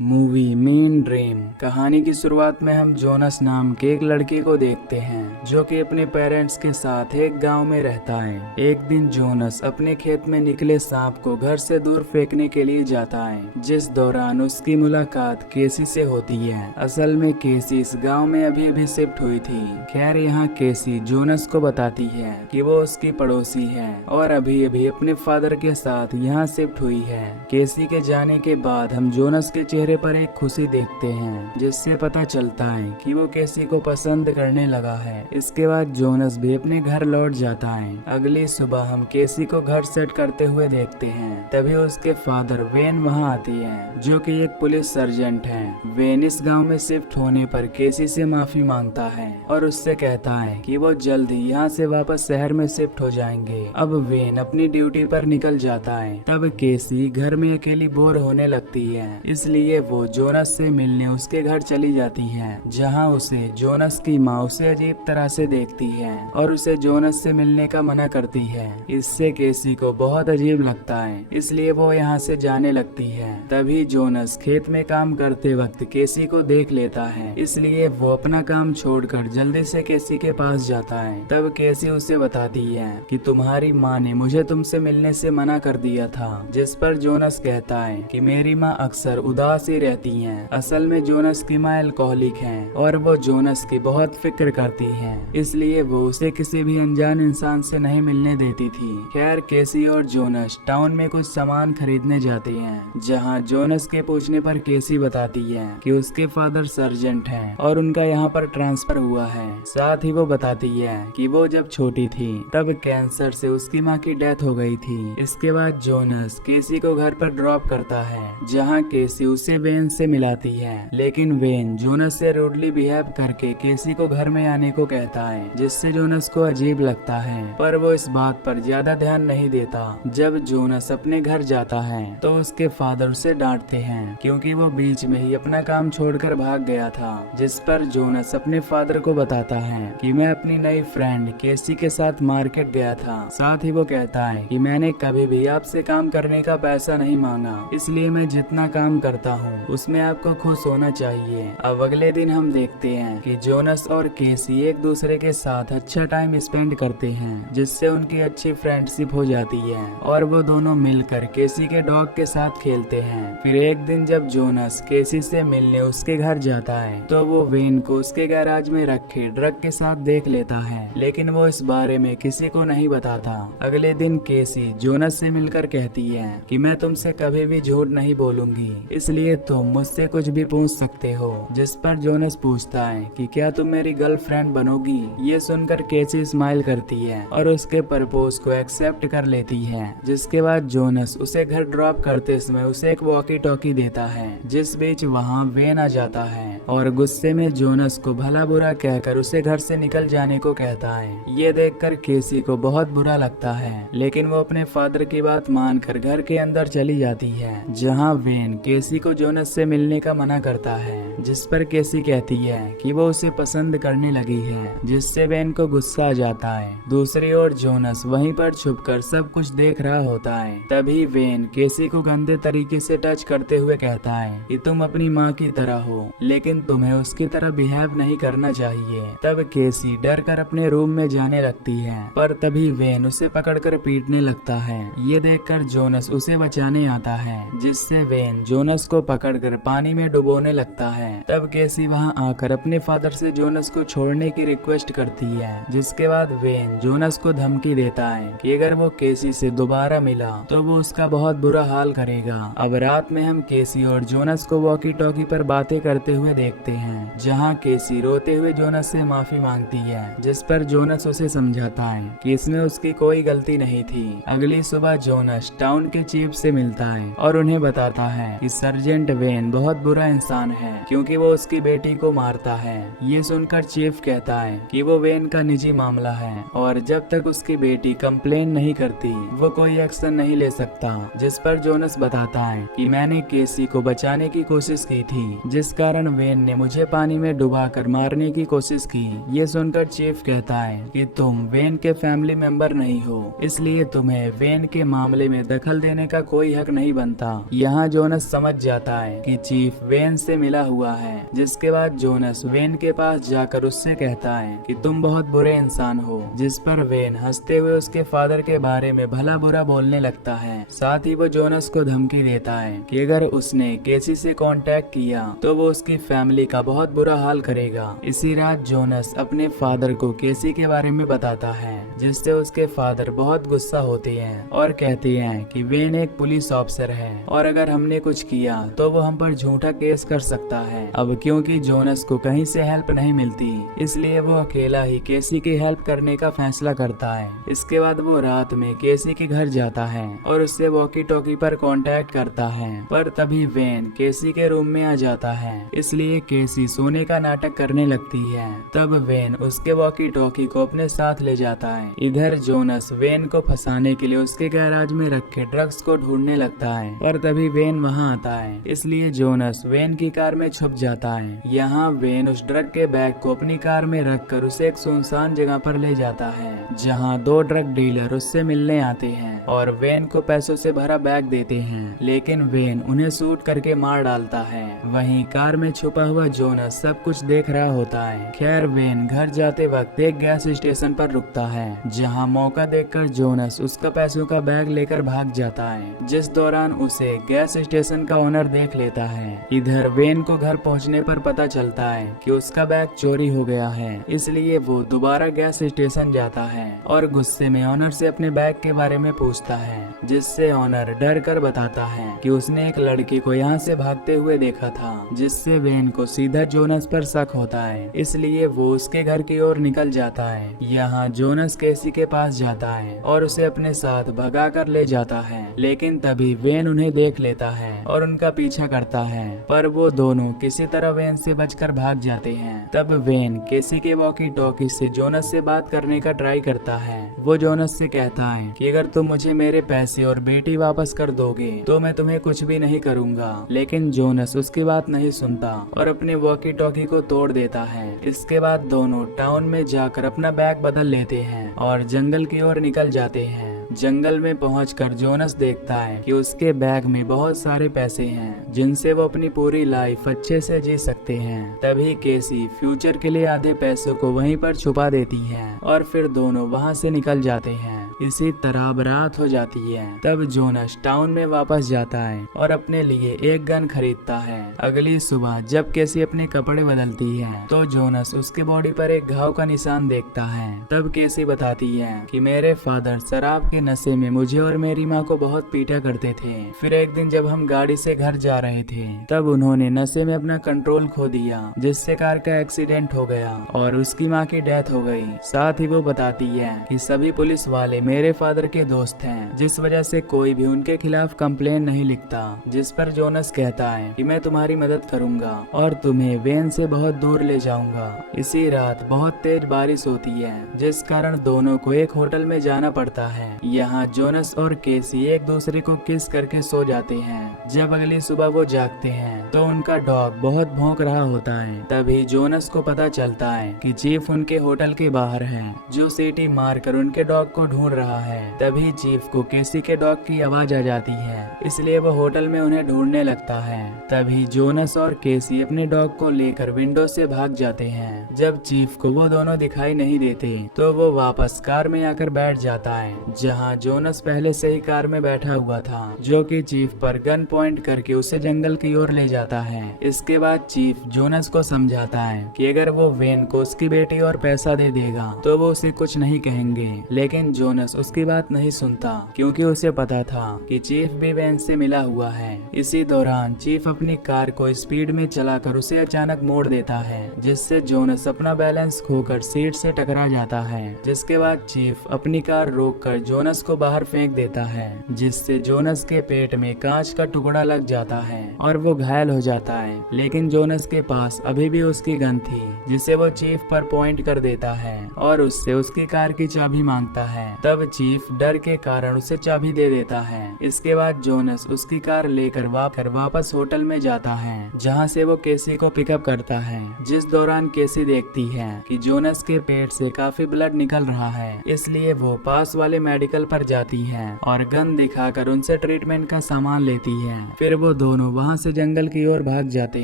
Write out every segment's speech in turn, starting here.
Movie main dream. कहानी की शुरुआत में हम जोनस नाम के एक लड़के को देखते हैं जो कि अपने पेरेंट्स के साथ एक गांव में रहता है। एक दिन जोनस अपने खेत में निकले सांप को घर से दूर फेंकने के लिए जाता है, जिस दौरान उसकी मुलाकात केसी से होती है। असल में केसी इस गांव में अभी अभी शिफ्ट हुई थी। खैर यहाँ केसी जोनस को बताती है कि वो उसकी पड़ोसी है और अभी अभी अपने फादर के साथ यहाँ शिफ्ट हुई है। केसी के जाने के बाद हम जोनस के चेहरे पर एक खुशी देखते हैं, जिससे पता चलता है कि वो केसी को पसंद करने लगा है। इसके बाद जोनस भी अपने घर लौट जाता है। अगली सुबह हम केसी को घर सेट करते हुए देखते हैं। तभी उसके फादर वेन वहाँ आती है, जो कि एक पुलिस सर्जेंट है। वेन इस गांव में शिफ्ट होने पर केसी से माफी मांगता है और उससे कहता है कि वो जल्द ही यहाँ से वापस शहर में शिफ्ट हो जाएंगे। अब वेन अपनी ड्यूटी पर निकल जाता है। तब केसी घर में अकेली बोर होने लगती है, इसलिए वो जोनस से मिलने उसके घर चली जाती है, जहाँ उसे जोनस की माँ उसे अजीब तरह से देखती है और उसे जोनस से मिलने का मना करती है। इससे केसी को बहुत अजीब लगता है, इसलिए वो यहाँ से जाने लगती है। तभी जोनस खेत में काम करते वक्त केसी को देख लेता है, इसलिए वो अपना काम छोड़कर जल्दी से केसी के पास जाता है। तब केसी उसे बताती है कि तुम्हारी माँ ने मुझे तुमसे मिलने से मना कर दिया था, जिस पर जोनस कहता है कि मेरी माँ अक्सर उदास ही रहती हैं। असल में जोनस की माँ अल्कोहलिक हैं और वो जोनस की बहुत फिक्र करती हैं, इसलिए वो उसे किसी भी अनजान इंसान से नहीं मिलने देती थी। खैर केसी और जोनस टाउन में कुछ सामान खरीदने जाते हैं, जहाँ जोनस के पूछने पर केसी बताती है कि उसके फादर सर्जेंट हैं और उनका यहाँ पर ट्रांसफर हुआ है। साथ ही वो बताती है कि वो जब छोटी थी तब कैंसर से उसकी माँ की डेथ हो गई थी। इसके बाद जोनस केसी को घर पर ड्रॉप करता है, जहाँ केसी उसे वेन से मिलाती है, लेकिन वेन जोनस से रूडली बिहेव करके केसी को घर में आने को कहता है, जिससे जोनस को अजीब लगता है, पर वो इस बात पर ज्यादा ध्यान नहीं देता। जब जोनस अपने घर जाता है तो उसके फादर उसे डांटते हैं, क्योंकि वो बीच में ही अपना काम छोड़कर भाग गया था। जिस पर जोनस अपने फादर को बताता है कि मैं अपनी नई फ्रेंड केसी के साथ मार्केट गया था। साथ ही वो कहता है कि मैंने कभी भी आपसे काम करने का पैसा नहीं मांगा, इसलिए मैं जितना काम करता हूँ उसमें आपको खुश होना चाहिए। अब अगले दिन हम देखते हैं कि जोनस और केसी एक दूसरे के साथ अच्छा टाइम स्पेंड करते हैं, जिससे उनकी अच्छी फ्रेंडशिप हो जाती है और वो दोनों मिलकर केसी के डॉग के साथ खेलते हैं। फिर एक दिन जब जोनस केसी से मिलने उसके घर जाता है तो वो वेन को उसके गैराज में रखे ट्रक के साथ देख लेता है, लेकिन वो इस बारे में किसी को नहीं बताता। अगले दिन केसी जोनस से मिलकर कहती है कि मैं तुमसे कभी भी झूठ नहीं बोलूंगी, इसलिए तुम मुझसे कुछ भी पूछ सकते हो। जिस पर जोनस पूछता है कि क्या तुम मेरी गर्लफ्रेंड बनोगी। ये सुनकर केसी स्माइल करती है और उसके प्रपोज को एक्सेप्ट कर लेती है। जिसके बाद जोनस उसे घर ड्रॉप करते समय उसे एक वॉकी टॉकी देता है। जिस बीच वहाँ वेन आ जाता है और गुस्से में जोनस को भला बुरा कहकर उसे घर से निकल जाने को कहता है। ये देखकर केसी को बहुत बुरा लगता है, लेकिन वो अपने फादर की बात मानकर घर के अंदर चली जाती है, जहाँ वेन केसी को जोनस से मिलने का मना करता है। जिस पर केसी कहती है कि वो उसे पसंद करने लगी है, जिससे वेन को गुस्सा आ जाता है। दूसरी ओर जोनस वहीं पर छुपकर सब कुछ देख रहा होता है। तभी वेन केसी को गंदे तरीके से टच करते हुए कहता है कि तुम अपनी माँ की तरह हो, लेकिन तुम्हें उसकी तरह बिहेव नहीं करना चाहिए। तब केसी डर कर अपने रूम में जाने लगती है, पर तभी वेन उसे पकड़कर पीटने लगता है। ये देखकर जोनस उसे बचाने आता है, जिससे वेन जोनस को पकड़कर पानी में डुबोने लगता है। तब केसी वहां आकर अपने फादर से जोनस को छोड़ने की रिक्वेस्ट करती है, जिसके बाद वेन जोनस को धमकी देता है कि अगर वो केसी से दोबारा मिला तो वो उसका बहुत बुरा हाल करेगा। अब रात में हम केसी और जोनस को वॉकी टॉकी पर बातें करते हुए देखते हैं, जहां केसी रोते हुए जोनस से माफी मांगती है, जिस पर जोनस उसे समझाता है कि इसमें उसकी कोई गलती नहीं थी। अगली सुबह जोनस टाउन के चीफ से मिलता है और उन्हें बताता है कि सर्जेंट वेन बहुत बुरा इंसान है, क्योंकि वो उसकी बेटी को मारता है। ये सुनकर चीफ कहता है कि वो वेन का निजी मामला है और जब तक उसकी बेटी कंप्लेन नहीं करती वो कोई एक्शन नहीं ले सकता। जिस पर जोनस बताता है कि मैंने केसी को बचाने की कोशिश की थी, जिस कारण वेन वेन ने मुझे पानी में डुबाकर मारने की कोशिश की। ये सुनकर चीफ कहता है कि तुम वेन के फैमिली मेंबर नहीं हो, इसलिए तुम्हें वेन के मामले में दखल देने का कोई हक नहीं बनता। यहाँ जोनस समझ जाता है कि चीफ वेन से मिला हुआ है, जिसके बाद जोनस वेन के पास जाकर उससे कहता है कि तुम बहुत बुरे इंसान हो, जिस पर वेन हंसते हुए उसके फादर के बारे में भला बुरा बोलने लगता है। साथ ही वो जोनस को धमकी देता है कि अगर उसने केसी से कांटेक्ट किया तो वो उसकी फैमिली का बहुत बुरा हाल करेगा। इसी रात जोनस अपने फादर को केसी के बारे में बताता है, जिससे उसके फादर बहुत गुस्सा होते हैं और कहते हैं कि वेन एक पुलिस ऑफिसर है और अगर हमने कुछ किया तो वो हम पर झूठा केस कर सकता है। अब क्योंकि जोनस को कहीं से हेल्प नहीं मिलती, इसलिए वो अकेला ही केसी की हेल्प करने का फैसला करता है। इसके बाद वो रात में केसी के घर जाता है और उससे वॉकी टॉकी पर कांटेक्ट करता है, पर तभी वेन केसी के रूम में आ जाता है, इसलिए केसी सोने का नाटक करने लगती है। तब वेन उसके वॉकी टॉकी को अपने साथ ले जाता है। इधर जोनस वेन को फंसाने के लिए उसके गैराज में रखे ड्रग्स को ढूंढने लगता है, पर तभी वेन वहां आता है, इसलिए जोनस वेन की कार में छुप जाता है। यहाँ वेन उस ड्रग के बैग को अपनी कार में रखकर उसे एक सुनसान जगह पर ले जाता है, जहाँ 2 ड्रग डीलर उससे मिलने आते हैं और वेन को पैसों से भरा बैग देते हैं, लेकिन वेन उन्हें शूट करके मार डालता है। वहीं कार में छुपा हुआ जोनस सब कुछ देख रहा होता है। खैर वेन घर जाते वक्त एक गैस स्टेशन पर रुकता है, जहां मौका देखकर जोनस उसका पैसों का बैग लेकर भाग जाता है, जिस दौरान उसे गैस स्टेशन का ओनर देख लेता है। इधर वेन को घर पहुंचने पर पता चलता है कि उसका बैग चोरी हो गया है, इसलिए वो दोबारा गैस स्टेशन जाता है और गुस्से में ओनर से अपने बैग के बारे में पूछता है, जिससे ओनर डर कर बताता है कि उसने एक लड़के को यहाँ से भागते हुए देखा था, जिससे वेन को सीधा जोनस पर शक होता है, इसलिए वो उसके घर की ओर निकल जाता है। यहाँ जोनस केसी के पास जाता है और उसे अपने साथ भगा कर ले जाता है, लेकिन तभी वेन उन्हें देख लेता है और उनका पीछा करता है, पर वो दोनों किसी तरह वेन से बचकर भाग जाते हैं। तब वेन केसी के वॉकी टॉकी से जोनस से बात करने का ट्राई करता है। वो जोनस से कहता है कि अगर तुम मुझे मेरे पैसे और बेटी वापस कर दोगे तो मैं तुम्हें कुछ भी नहीं करूंगा, लेकिन जोनस उसकी बात नहीं सुनता और अपने वॉकी टॉकी को तोड़ देता है। इसके बाद दोनों टाउन में जाकर अपना बैग बदल लेते हैं और जंगल की ओर निकल जाते हैं। जंगल में पहुंचकर जोनस देखता है कि उसके बैग में बहुत सारे पैसे हैं, जिनसे वो अपनी पूरी लाइफ अच्छे से जी सकते हैं। तभी केसी फ्यूचर के लिए आधे पैसों को वहीं पर छुपा देती है और फिर दोनों वहां से निकल जाते हैं। इसी तरह अब रात हो जाती है। तब जोनस टाउन में वापस जाता है और अपने लिए एक गन खरीदता है। अगली सुबह जब केसी अपने कपड़े बदलती है तो जोनस उसके बॉडी पर एक घाव का निशान देखता है। तब केसी बताती है कि मेरे फादर शराब के नशे में मुझे और मेरी माँ को बहुत पीटा करते थे। फिर एक दिन जब हम गाड़ी से घर जा रहे थे तब उन्होंने नशे में अपना कंट्रोल खो दिया, जिससे कार का एक्सीडेंट हो गया और उसकी माँ की डेथ हो गई। साथ ही वो बताती है कि सभी पुलिस वाले मेरे फादर के दोस्त हैं, जिस वजह से कोई भी उनके खिलाफ कंप्लेन नहीं लिखता। जिस पर जोनस कहता है कि मैं तुम्हारी मदद करूंगा और तुम्हें वेन से बहुत दूर ले जाऊंगा। इसी रात बहुत तेज बारिश होती है, जिस कारण दोनों को एक होटल में जाना पड़ता है। यहाँ जोनस और केसी एक दूसरे को किस करके सो जाते हैं। जब अगली सुबह वो जागते हैं तो उनका डॉग बहुत भौंक रहा होता है। तभी जोनस को पता चलता है कि चीफ उनके होटल के बाहर है, जो सीटी मारकर उनके डॉग को ढूंढ रहा है। तभी चीफ को केसी के डॉग की आवाज आ जाती है, इसलिए वो होटल में उन्हें ढूंढने लगता है। तभी जोनस और केसी अपने डॉग को लेकर विंडो से भाग जाते हैं। जब चीफ को वो दोनों दिखाई नहीं देते तो वो वापस कार में आकर बैठ जाता है, जहाँ जोनस पहले से ही कार में बैठा हुआ था, जो कि चीफ पर गन पॉइंट करके उसे जंगल की ओर ले जाता है। इसके बाद चीफ जोनस को समझाता है कि अगर वो वेन को उसकी बेटी और पैसा दे देगा तो वो उसे कुछ नहीं कहेंगे, लेकिन जोनस उसकी बात नहीं सुनता, क्योंकि उसे पता था कि चीफ भी वेन से मिला हुआ है। इसी दौरान चीफ अपनी कार को स्पीड में चलाकर उसे अचानक मोड़ देता है, जिससे जोनस अपना बैलेंस खोकर सीट से टकरा जाता है। जिसके बाद चीफ अपनी कार रोककर जोनस को बाहर फेंक देता है, जिससे जोनस के पेट में कांच का टुकड़ा लग जाता है और वो घायल हो जाता है। लेकिन जोनस के पास अभी भी उसकी गन थी, जिसे वो चीफ पर पॉइंट कर देता है और उससे उसकी कार की चाबी मांगता है। तब चीफ डर के कारण उसे चाबी दे देता है। इसके बाद जोनस उसकी कार लेकर वापस होटल में जाता है, जहाँ से वो केसी को पिकअप करता है। जिस दौरान केसी देखती है कि जोनस के पेट से काफी ब्लड निकल रहा है, इसलिए वो पास वाले मेडिकल पर जाती है और गन दिखाकर उनसे ट्रीटमेंट का सामान लेती है। फिर वो दोनों वहाँ से जंगल की ओर भाग जाते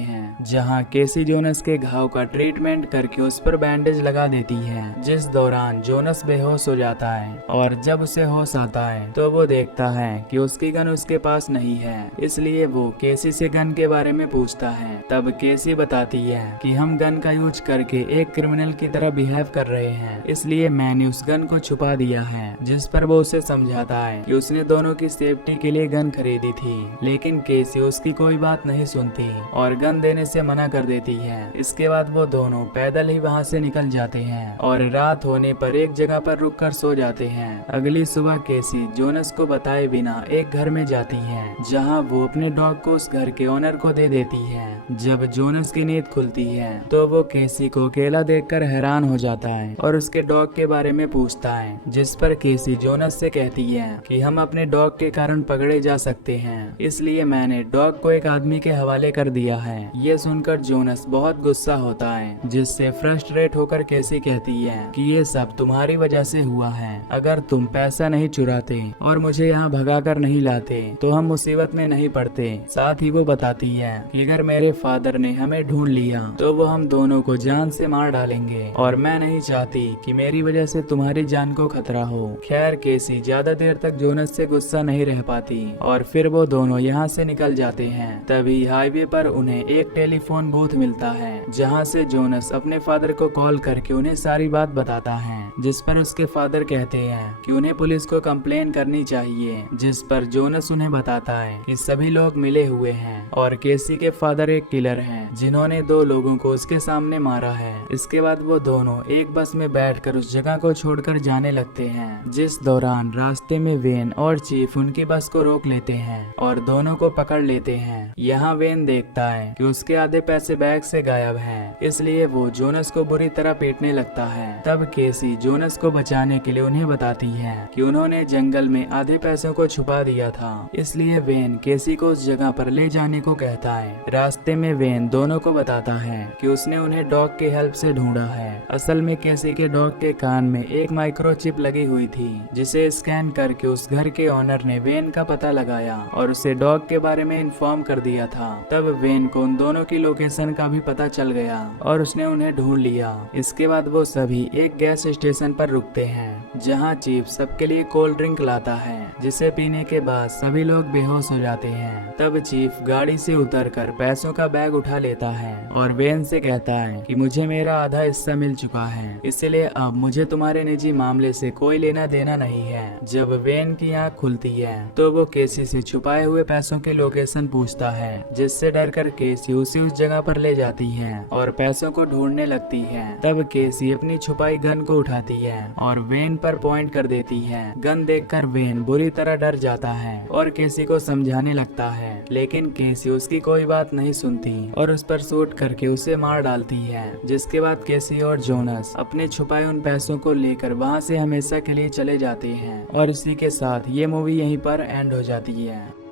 हैं, जहाँ केसी जोनस के घाव का ट्रीटमेंट करके उस पर बैंडेज लगा देती है। जिस दौरान जोनस बेहोश हो जाता है और जब उसे होश आता है तो वो देखता है कि उसकी गन उसके पास नहीं है, इसलिए वो केसी से गन के बारे में पूछता है। तब केसी बताती है कि हम गन का यूज करके एक क्रिमिनल की तरह बिहेव कर रहे हैं, इसलिए मैंने उस गन को छुपा दिया है। जिस पर वो उसे समझाता है कि उसने दोनों की सेफ्टी के लिए गन खरीदी थी, लेकिन केसी उसकी कोई बात नहीं सुनती और गन देने से मना कर देती है। इसके बाद वो दोनों पैदल ही वहाँ से निकल जाते हैं और रात होने पर एक जगह पर रुककर सो जाते हैं। अगली सुबह केसी जोनस को बताए बिना एक घर में जाती है, जहाँ वो अपने डॉग को उस घर के ओनर को दे देती है। जब जोनस की नींद खुलती है तो वो केसी को अकेला देखकर हैरान हो जाता है और उसके डॉग के बारे में पूछता है, जिस पर केसी जोनस से कहती है कि हम अपने डॉग के कारण पकड़े जा सकते हैं, इसलिए मैंने डॉग को एक आदमी के हवाले कर दिया है। ये सुनकर जोनस बहुत गुस्सा होता है, जिससे फ्रस्ट्रेट होकर केसी कहती है कि ये सब तुम्हारी वजह से हुआ है। अगर तुम पैसा नहीं चुराते और मुझे यहाँ भगा कर नहीं लाते तो हम मुसीबत में नहीं पड़ते। साथ ही वो बताती है कि अगर मेरे फादर ने हमें ढूंढ लिया तो वो हम दोनों को जान से मार डालेंगे और मैं नहीं चाहती कि मेरी वजह से तुम्हारी जान को खतरा हो। खैर केसी ज्यादा देर तक जोनस से गुस्सा नहीं रह पाती और फिर वो दोनों यहाँ से निकल जाते हैं। तभी हाईवे पर उन्हें एक टेलीफोन बूथ मिलता है, जहाँ से जोनस अपने फादर को कॉल करके उन्हें सारी बात बताता है, जिस पर उसके फादर कहते हैं कि उन्हें पुलिस को कंप्लेन करनी चाहिए। जिस पर जोनस उन्हें बताता है कि सभी लोग मिले हुए हैं और केसी के फादर एक किलर हैं, जिन्होंने 2 लोगों को उसके सामने मारा है। इसके बाद वो दोनों एक बस में बैठकर उस जगह को छोड़कर जाने लगते हैं। जिस दौरान रास्ते में वेन और चीफ उनकी बस को रोक लेते हैं और दोनों को पकड़ लेते हैं। यहाँ वेन देखता है कि उसके आधे पैसे बैग से गायब हैं, इसलिए वो जोनस को बुरी तरह पीटने लगता है। तब केसी जोनस को बचाने के लिए उन्हें बताती है कि उन्होंने जंगल में आधे पैसों को छुपा दिया था, इसलिए वेन केसी को उस जगह पर ले जाने को कहता है। रास्ते में वेन दोनों को बताता है कि उसने उन्हें डॉग के हेल्प से ढूंढा है। असल में केसी के डॉग के कान में एक माइक्रोचिप लगी हुई थी, जिसे स्कैन करके उस घर के ओनर ने वेन का पता लगाया और उसे डॉग के बारे में इन्फॉर्म कर दिया था। तब वेन को उन दोनों की लोकेशन का भी पता चल गया और उसने उन्हें ढूंढ लिया। इसके बाद वो सभी एक गैस स्टेशन पर रुकते हैं, जहाँ चीफ सबके लिए कोल्ड ड्रिंक लाता है, जिसे पीने के बाद सभी लोग बेहोश हो जाते हैं। तब चीफ गाड़ी से उतरकर पैसों का बैग उठा लेता है और वेन से कहता है कि मुझे मेरा आधा हिस्सा मिल चुका है, इसलिए अब मुझे तुम्हारे निजी मामले से कोई लेना देना नहीं है। जब वेन की आँख खुलती है तो वो केसी से छुपाए हुए पैसों के लोकेशन पूछता है, जिससे डरकर केसी उसे उस जगह पर ले जाती है और पैसों को ढूंढने लगती है। तब केसी अपनी छुपाई गन को उठाती है और वेन पर पॉइंट कर देती है। गन देखकर वेन बुरी तरह डर जाता है और केसी को समझाने लगता है, लेकिन केसी उसकी कोई बात नहीं सुनती और उस पर शूट करके उसे मार डालती है। जिसके बाद केसी और जोनस अपने छुपाए उन पैसों को लेकर वहाँ से हमेशा के लिए चले जाते हैं और उसी के साथ ये मूवी यहीं पर एंड हो जाती है।